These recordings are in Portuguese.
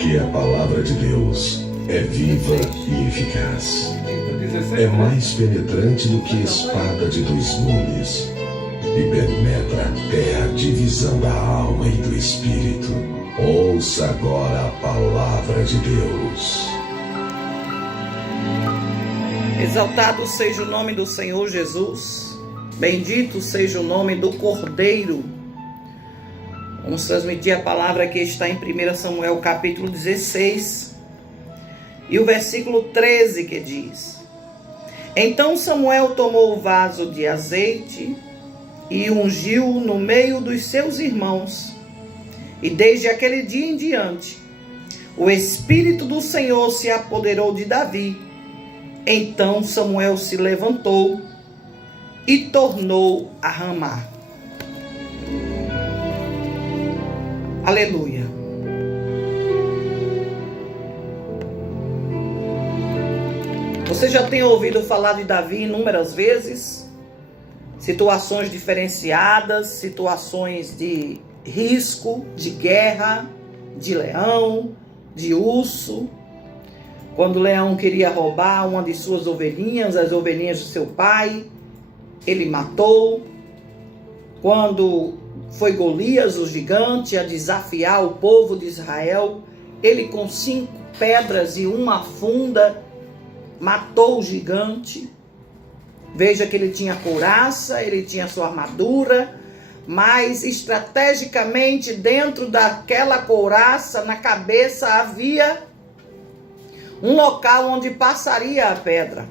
Porque a palavra de Deus é viva e eficaz. É mais penetrante do que espada de dois gumes e penetra até a divisão da alma e do espírito. Ouça agora a palavra de Deus. Exaltado seja o nome do Senhor Jesus. Bendito seja o nome do Cordeiro. Vamos transmitir a palavra que está em 1 Samuel capítulo 16 e o versículo 13, que diz: Então Samuel tomou o vaso de azeite e ungiu no meio dos seus irmãos. E desde aquele dia em diante, o Espírito do Senhor se apoderou de Davi. Então Samuel se levantou e tornou a Ramá. Aleluia. Você já tem ouvido falar de Davi inúmeras vezes? Situações diferenciadas, situações de risco, de guerra, de leão, de urso. Quando o leão queria roubar uma de suas ovelhinhas, as ovelhinhas de seu pai, ele matou. Quando foi Golias, o gigante, a desafiar o povo de Israel, ele com 5 pedras e uma funda matou o gigante. Veja que ele tinha couraça, ele tinha sua armadura, mas estrategicamente dentro daquela couraça, na cabeça, havia um local onde passaria a pedra.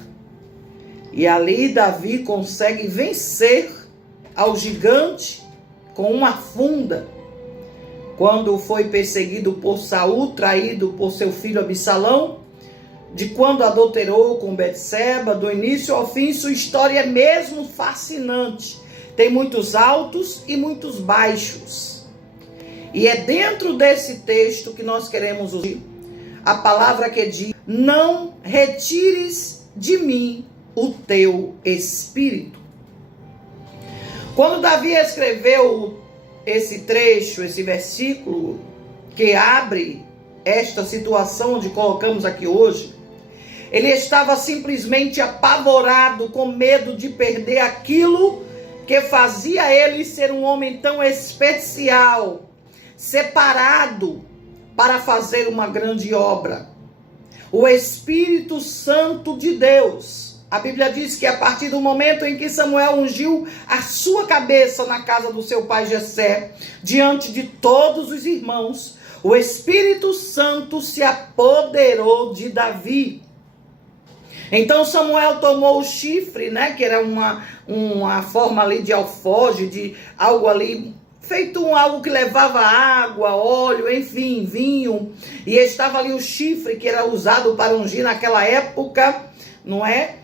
E ali Davi consegue vencer ao gigante com uma funda. Quando foi perseguido por Saul, traído por seu filho Absalão, de quando adulterou com Betseba, do início ao fim, sua história é mesmo fascinante. Tem muitos altos e muitos baixos. E é dentro desse texto que nós queremos usar a palavra que diz: não retires de mim o teu espírito. Quando Davi escreveu esse trecho, esse versículo que abre esta situação onde colocamos aqui hoje, ele estava simplesmente apavorado, com medo de perder aquilo que fazia ele ser um homem tão especial, separado para fazer uma grande obra. O Espírito Santo de Deus. A Bíblia diz que a partir do momento em que Samuel ungiu a sua cabeça na casa do seu pai Jessé, diante de todos os irmãos, o Espírito Santo se apoderou de Davi. Então Samuel tomou o chifre, que era uma forma ali de alforje, de algo ali, feito algo que levava água, óleo, enfim, vinho. E estava ali o chifre que era usado para ungir naquela época, não é?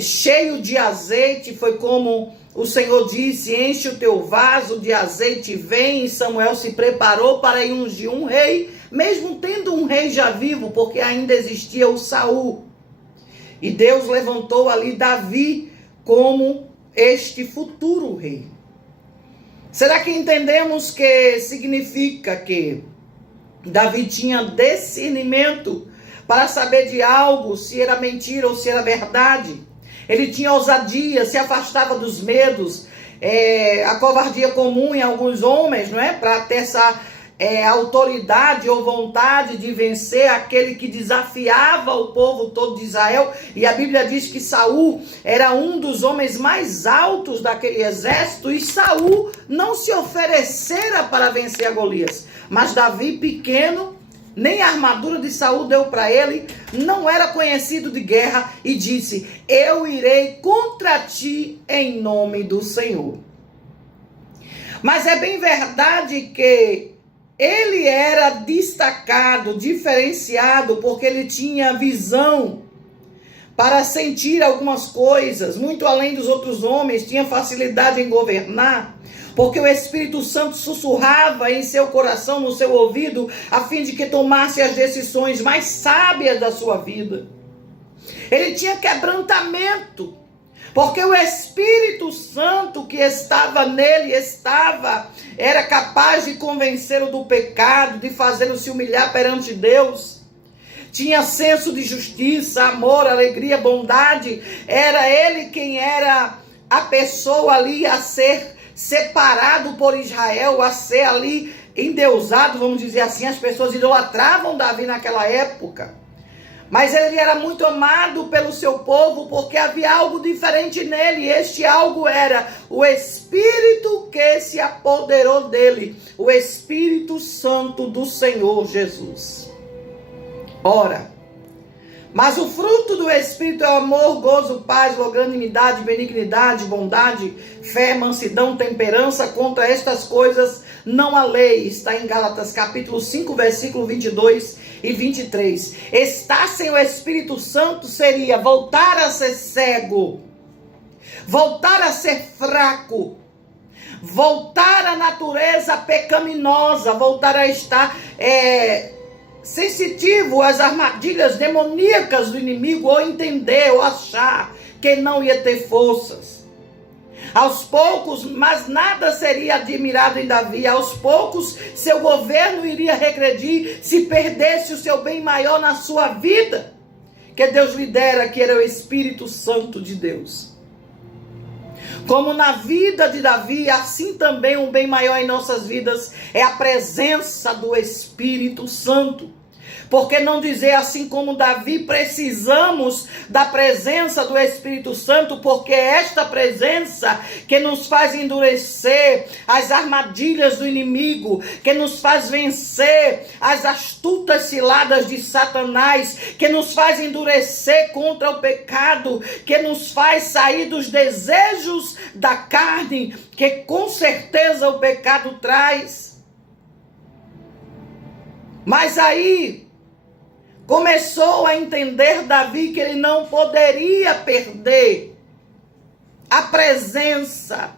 Cheio de azeite, foi como o Senhor disse: enche o teu vaso de azeite e vem. E Samuel se preparou para ir ungir um rei, mesmo tendo um rei já vivo, porque ainda existia o Saul. E Deus levantou ali Davi como este futuro rei. Será que entendemos que significa que Davi tinha discernimento para saber de algo, se era mentira ou se era verdade? Ele tinha ousadia, se afastava dos medos, a covardia comum em alguns homens, não é? Para ter essa autoridade ou vontade de vencer aquele que desafiava o povo todo de Israel. E a Bíblia diz que Saul era um dos homens mais altos daquele exército, e Saul não se oferecera para vencer a Golias. Mas Davi, pequeno, nem a armadura de Saul deu para ele, não era conhecido de guerra, e disse: eu irei contra ti em nome do Senhor. Mas é bem verdade que ele era destacado, diferenciado, porque ele tinha visão para sentir algumas coisas, muito além dos outros homens, tinha facilidade em governar, porque o Espírito Santo sussurrava em seu coração, no seu ouvido, a fim de que tomasse as decisões mais sábias da sua vida. Ele tinha quebrantamento Porque o Espírito Santo que estava nele era capaz de convencê-lo do pecado, de fazê-lo se humilhar perante Deus. Tinha senso de justiça, amor, alegria, bondade. Era ele quem era a pessoa ali a ser separado por Israel, a ser ali endeusado, vamos dizer assim. As pessoas idolatravam Davi naquela época. Mas ele era muito amado pelo seu povo, porque havia algo diferente nele. Este algo era o Espírito que se apoderou dele, o Espírito Santo do Senhor Jesus. Ora, mas o fruto do Espírito é o amor, gozo, paz, longanimidade, benignidade, bondade, fé, mansidão, temperança. Contra estas coisas não há lei. Está em Gálatas capítulo 5, versículo 22 e 23. Estar sem o Espírito Santo seria voltar a ser cego, voltar a ser fraco, voltar à natureza pecaminosa, voltar a estar sensitivo às armadilhas demoníacas do inimigo, ou entender, ou achar que não ia ter forças. Aos poucos, mas nada seria admirado em Davi. Aos poucos, seu governo iria regredir se perdesse o seu bem maior na sua vida, que Deus lhe dera, que era o Espírito Santo de Deus. Como na vida de Davi, assim também um bem maior em nossas vidas é a presença do Espírito Santo. Por que não dizer assim como Davi, precisamos da presença do Espírito Santo, porque é esta presença que nos faz endurecer as armadilhas do inimigo, que nos faz vencer as astutas ciladas de Satanás, que nos faz endurecer contra o pecado, que nos faz sair dos desejos da carne, que com certeza o pecado traz. Mas aí começou a entender Davi que ele não poderia perder a presença,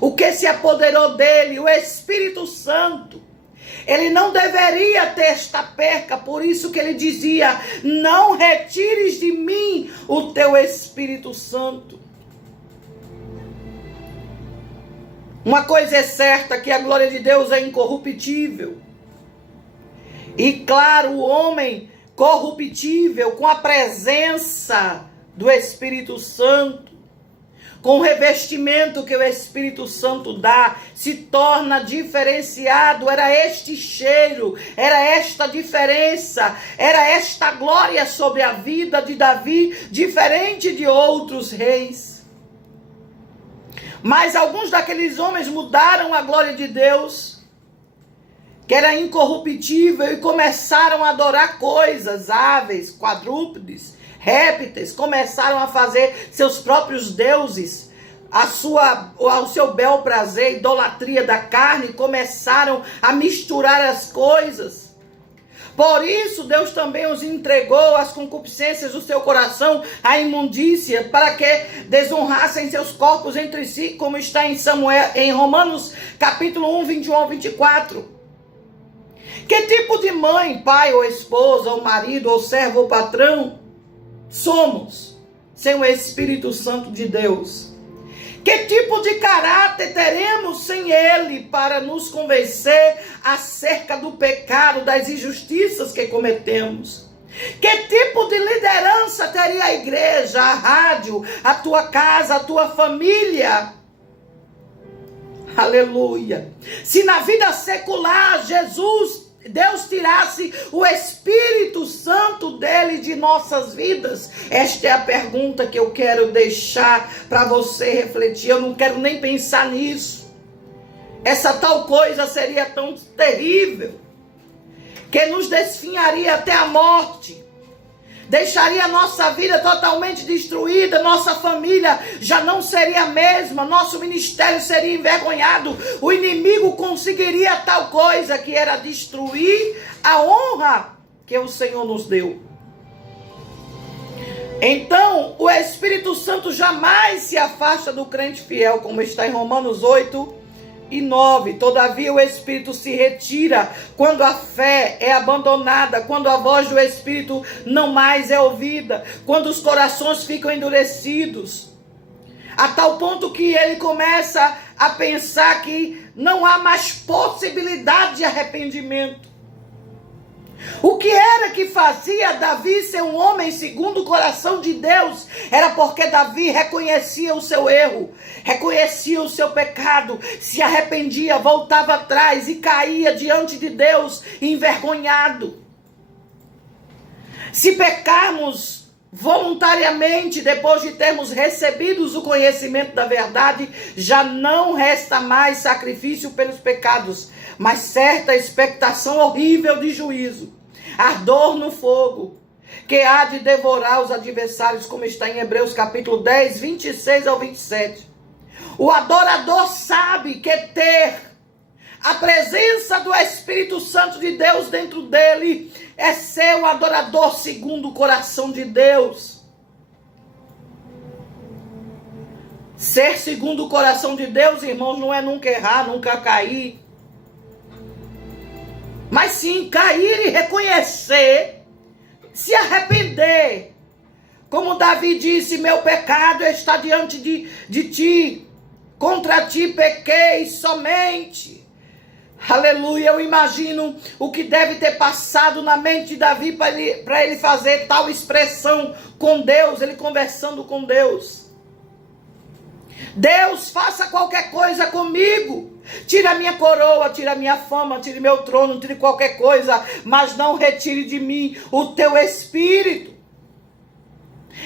o que se apoderou dele, o Espírito Santo. Ele não deveria ter esta perca, por isso que ele dizia: não retires de mim o teu Espírito Santo. Uma coisa é certa, que a glória de Deus é incorruptível. E claro, o homem corruptível, com a presença do Espírito Santo, com o revestimento que o Espírito Santo dá, se torna diferenciado. Era este cheiro, era esta diferença, era esta glória sobre a vida de Davi, diferente de outros reis. Mas alguns daqueles homens mudaram a glória de Deus, que era incorruptível, e começaram a adorar coisas, aves, quadrúpedes, répteis, começaram a fazer seus próprios deuses, ao seu bel prazer, idolatria da carne, começaram a misturar as coisas. Por isso Deus também os entregou às concupiscências do seu coração, à imundícia, para que desonrassem seus corpos entre si, como está em Romanos capítulo 1, 21 ao 24. Que tipo de mãe, pai ou esposa, ou marido, ou servo, ou patrão somos sem o Espírito Santo de Deus? Que tipo de caráter teremos sem ele para nos convencer acerca do pecado, das injustiças que cometemos? Que tipo de liderança teria a igreja, a rádio, a tua casa, a tua família? Aleluia! Se na vida secular Deus tirasse o Espírito Santo dele de nossas vidas? Esta é a pergunta que eu quero deixar para você refletir. Eu não quero nem pensar nisso. Essa tal coisa seria tão terrível, que nos desfinharia até a morte. Deixaria a nossa vida totalmente destruída, nossa família já não seria a mesma, nosso ministério seria envergonhado, o inimigo conseguiria tal coisa, que era destruir a honra que o Senhor nos deu. Então, o Espírito Santo jamais se afasta do crente fiel, como está em Romanos 8 e 9. Todavia o Espírito se retira quando a fé é abandonada, quando a voz do Espírito não mais é ouvida, quando os corações ficam endurecidos. A tal ponto que ele começa a pensar que não há mais possibilidade de arrependimento. O que era que fazia Davi ser um homem segundo o coração de Deus? Era porque Davi reconhecia o seu erro, reconhecia o seu pecado, se arrependia, voltava atrás e caía diante de Deus envergonhado. Se pecarmos voluntariamente, depois de termos recebido o conhecimento da verdade, já não resta mais sacrifício pelos pecados, mas certa expectação horrível de juízo, ardor no fogo, que há de devorar os adversários, como está em Hebreus capítulo 10, 26 ao 27. O adorador sabe que ter a presença do Espírito Santo de Deus dentro dele é ser um adorador segundo o coração de Deus. Ser segundo o coração de Deus, irmãos, não é nunca errar, nunca cair. Mas sim cair e reconhecer, se arrepender. Como Davi disse, meu pecado está diante de ti, contra ti pequei somente. Aleluia, eu imagino o que deve ter passado na mente de Davi para ele fazer tal expressão com Deus, ele conversando com Deus. Deus, faça qualquer coisa comigo. Tire a minha coroa, tire a minha fama, tire meu trono, tire qualquer coisa, mas não retire de mim o teu espírito.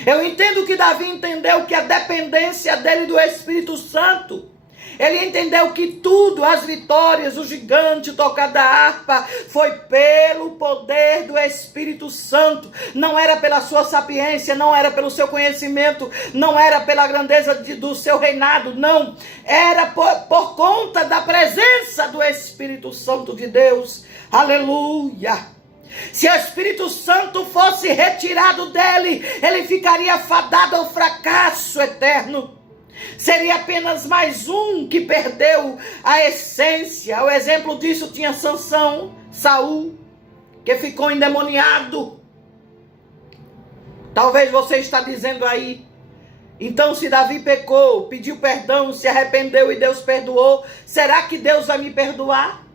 Eu entendo que Davi entendeu que a dependência dele do Espírito Santo, ele entendeu que tudo, as vitórias, o gigante, tocar da harpa, foi pelo poder do Espírito Santo. Não era pela sua sapiência, não era pelo seu conhecimento, não era pela grandeza do seu reinado, não. Era por conta da presença do Espírito Santo de Deus. Aleluia! Se o Espírito Santo fosse retirado dele, ele ficaria fadado ao fracasso eterno. Seria apenas mais um que perdeu a essência. O exemplo disso tinha Saul, que ficou endemoniado. Talvez você está dizendo aí, então se Davi pecou, pediu perdão, se arrependeu e Deus perdoou, será que Deus vai me perdoar?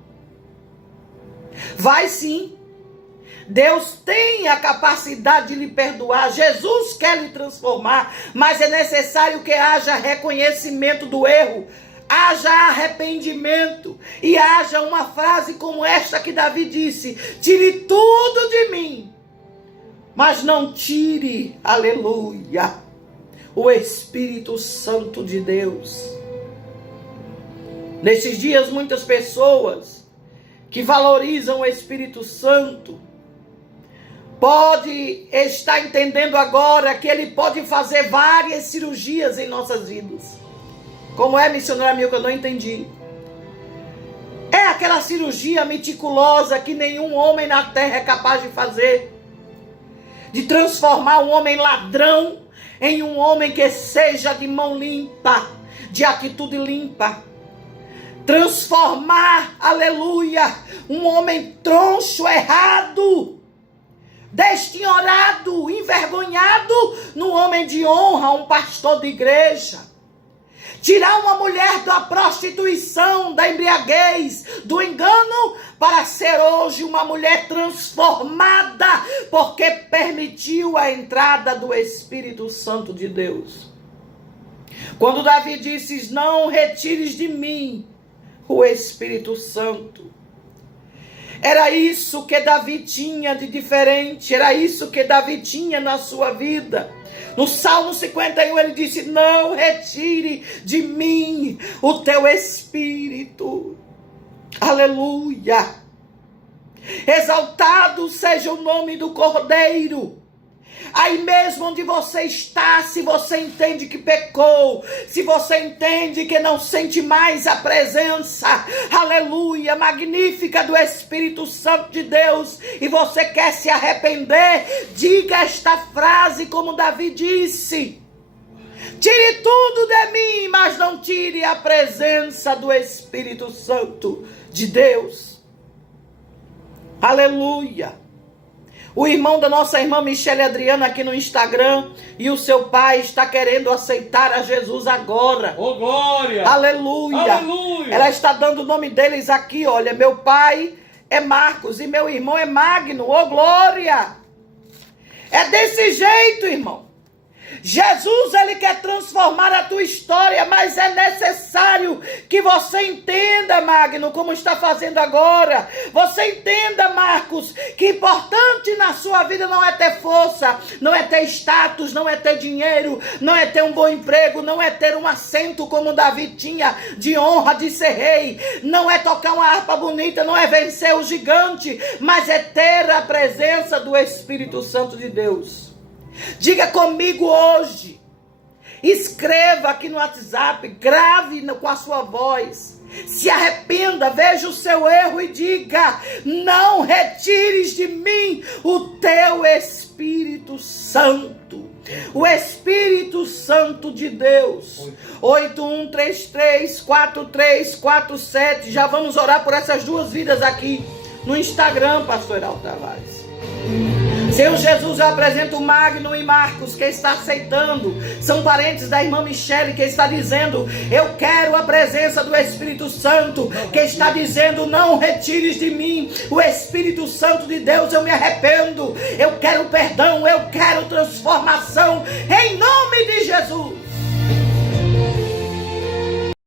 Vai sim. Deus tem a capacidade de lhe perdoar. Jesus quer lhe transformar, mas é necessário que haja reconhecimento do erro, haja arrependimento e haja uma frase como esta que Davi disse: tire tudo de mim, mas não tire, aleluia, o Espírito Santo de Deus. Nesses dias, muitas pessoas que valorizam o Espírito Santo pode estar entendendo agora que ele pode fazer várias cirurgias em nossas vidas. Como é, missionário amigo, que eu não entendi. É aquela cirurgia meticulosa que nenhum homem na terra é capaz de fazer. De transformar um homem ladrão em um homem que seja de mão limpa, de atitude limpa. Transformar, aleluia, um homem troncho, errado, destinhorado, envergonhado, num homem de honra, um pastor de igreja. Tirar uma mulher da prostituição, da embriaguez, do engano, para ser hoje uma mulher transformada, porque permitiu a entrada do Espírito Santo de Deus. Quando Davi disse: não retires de mim o Espírito Santo, era isso que Davi tinha de diferente, era isso que Davi tinha na sua vida. No Salmo 51 ele disse: não retire de mim o teu Espírito. Aleluia! Exaltado seja o nome do Cordeiro. Aí mesmo onde você está, se você entende que pecou, se você entende que não sente mais a presença, aleluia, magnífica do Espírito Santo de Deus, e você quer se arrepender, diga esta frase como Davi disse: tire tudo de mim, mas não tire a presença do Espírito Santo de Deus. Aleluia. O irmão da nossa irmã Michele Adriana aqui no Instagram. E o seu pai está querendo aceitar a Jesus agora. Oh, glória! Aleluia! Aleluia! Ela está dando o nome deles aqui, olha. Meu pai é Marcos e meu irmão é Magno. Oh, glória! É desse jeito, irmão. Jesus, ele quer transformar a tua história, mas é necessário que você entenda, Magno, como está fazendo agora. Você entenda, Marcos, que importante na sua vida não é ter força, não é ter status, não é ter dinheiro, não é ter um bom emprego, não é ter um assento como Davi tinha, de honra de ser rei, não é tocar uma harpa bonita, não é vencer o gigante, mas é ter a presença do Espírito Santo de Deus. Diga comigo hoje, escreva aqui no WhatsApp, grave com a sua voz, se arrependa, veja o seu erro e diga: não retires de mim o teu Espírito Santo, o Espírito Santo de Deus. 81334347, já vamos orar por essas duas vidas aqui no Instagram, Pastor Heraldo Tavares. Senhor Jesus, eu apresento Magno e Marcos, que está aceitando. São parentes da irmã Michele, que está dizendo: eu quero a presença do Espírito Santo. Que está dizendo: não retires de mim o Espírito Santo de Deus. Eu me arrependo, eu quero perdão, eu quero transformação, em nome de Jesus.